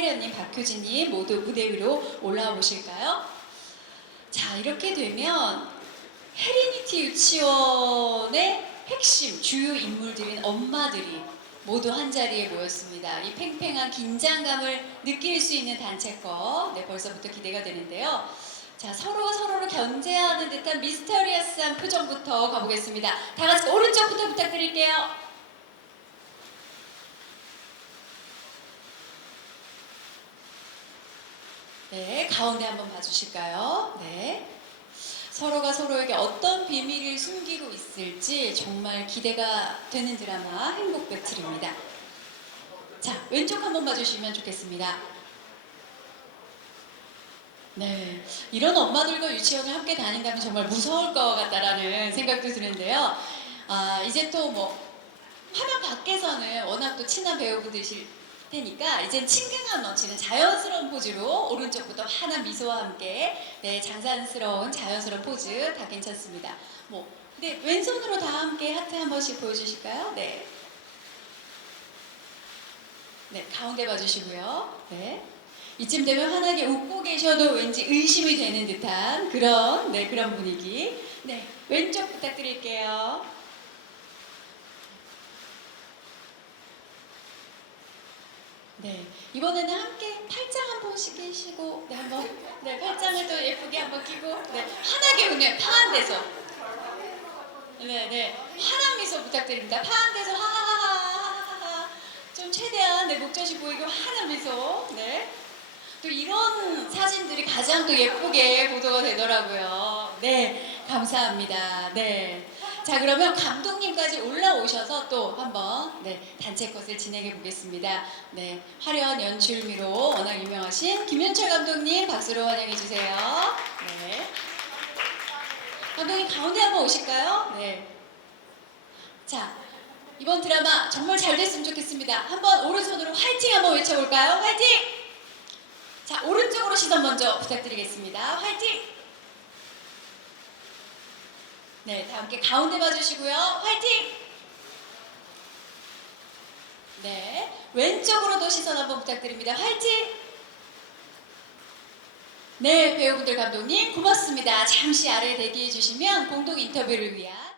하이련님, 박효진님 모두 무대 위로 올라와 보실까요? 자, 이렇게 되면 헤리니티 유치원의 핵심 주요 인물들인 엄마들이 모두 한 자리에 모였습니다. 이 팽팽한 긴장감을 느낄 수 있는 단체거, 네, 벌써부터 기대가 되는데요. 자, 서로가 서로를 견제하는 듯한 미스터리어스한 표정부터 가보겠습니다. 다 같이 오른쪽부터 부탁드릴게요. 네, 가운데 한번 봐주실까요? 네. 서로가 서로에게 어떤 비밀을 숨기고 있을지 정말 기대가 되는 드라마 행복 배틀입니다. 자, 왼쪽 한번 봐주시면 좋겠습니다. 네, 이런 엄마들과 유치원을 함께 다닌다면 정말 무서울 것 같다라는 생각도 드는데요. 아, 이제 또 뭐 화면 밖에서는 워낙 또 친한 배우분들이실 테니까 이젠 친근함 넘치는 자연스러운 포즈로 오른쪽부터 환한 미소와 함께 네 장난스러운 자연스러운 포즈 다 괜찮습니다. 뭐 네, 왼손으로 다 함께 하트 한 번씩 보여주실까요? 네. 네, 가운데 봐주시고요. 네. 이쯤 되면 환하게 웃고 계셔도 왠지 의심이 되는 듯한 그런, 네, 그런 분위기. 네, 왼쪽 부탁드릴게요. 네, 이번에는 함께 팔짱 한 번씩 끼시고, 네, 한번, 네, 팔짱을 또 예쁘게 한번 끼고, 네, 환하게 웃네요, 파한 데서. 네, 네, 환한 미소 부탁드립니다. 파한 데서 하하하하하하. 좀 최대한 내 목젖이 보이고 환한 미소. 네. 또 이런 사진들이 가장 또 예쁘게 보도가 되더라고요. 네, 감사합니다. 네. 자, 그러면 감독님까지 올라오셔서 또 한번 네, 단체 컷을 진행해 보겠습니다. 네, 화려한 연출미로 워낙 유명하신 김현철 감독님 박수로 환영해 주세요. 네. 감독님 가운데 한번 오실까요? 네. 자, 이번 드라마 정말 잘 됐으면 좋겠습니다. 한번 오른손으로 화이팅 한번 외쳐볼까요? 화이팅! 자, 오른쪽으로 시선 먼저 부탁드리겠습니다. 화이팅! 네, 다 함께 가운데 봐주시고요. 화이팅! 네, 왼쪽으로도 시선 한번 부탁드립니다. 화이팅! 네, 배우분들 감독님 고맙습니다. 잠시 아래 대기해 주시면 공동 인터뷰를 위한